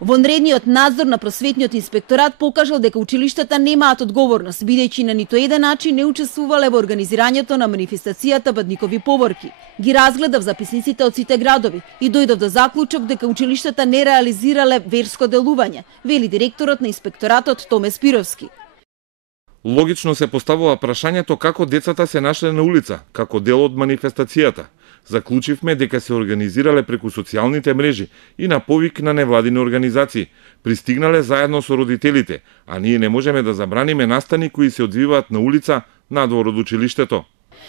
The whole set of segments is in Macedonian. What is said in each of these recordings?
Вонредниот надзор на просветниот инспекторат покажал дека училиштата немаат одговорност, бидејќи на ниту еден начин не учествувале во организирањето на манифестацијата Бадникови поворки. Ги разгледав записниците од сите градови и дојдов до заклучок дека училиштата не реализирале верско делување, вели директорот на инспекторатот Томе Спировски. Логично се поставува прашањето како децата се нашле на улица, како дел од манифестацијата. Заклучивме дека се организирале преку социјалните мрежи и на повик на невладини организации. Пристигнале заедно со родителите, а ние не можеме да забраниме настани кои се одвиваат на улица надвор од училиштето.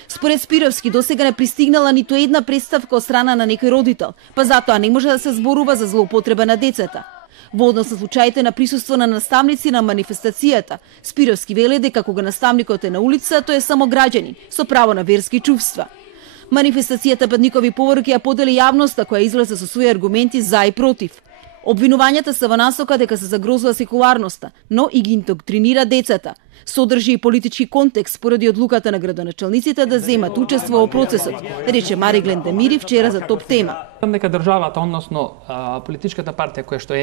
Според Спировски, досега не пристигнала ниту една представка од страна на некој родител, па затоа не може да се зборува за злоупотреба на децата. Во однос на случаите на присуство на наставници на манифестацијата, Спировски вели дека кога наставникот е на улица, тој е само граѓанин со право на верски чувства. Манифестацијата Бадникови поворки ја подели јавноста која излезе со своји аргументи за и против. Обвинувањата се во насока дека се загрозува секуларноста, но и ги индоктринира децата. Содржи и политички контекст поради одлуката на градоначалниците да земат учество во процесот, рече Мари Глендемири вчера за Топ тема. Дека државата, односно политичката партија која што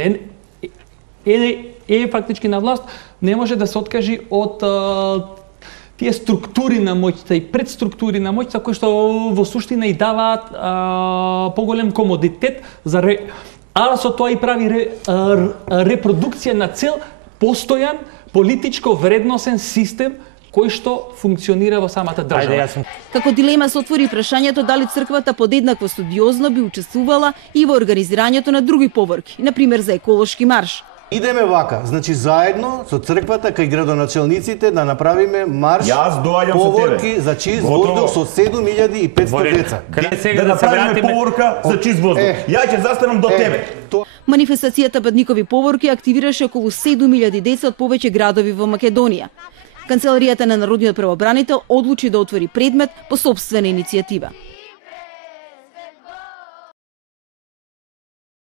е фактички на власт, не може да се откажи од тие структури на моќта и предструктури на моќта кои што во суштина и даваат поголем комодитет за а со тоа и прави репродукција на цел постојан политичко вредносен систем кој што функционира во самата држава. Како дилема се отвори прашањето дали црквата подеднакво студиозно би учествувала и во организирањето на други поворки, на пример за еколошки марш. Идеме вака, значи заедно со црквата кај градоначалниците да направиме марш, поворки за чист воздух со 7500 деца. Да направиме поворка за чист воздух. Ја ќе застанам до тебе. Манифестацијата Бадникови поворки активираше околу 7000 деца од повеќе градови во Македонија. Канцеларијата на Народниот правобранител одлучи да отвори предмет по сопствена иницијатива.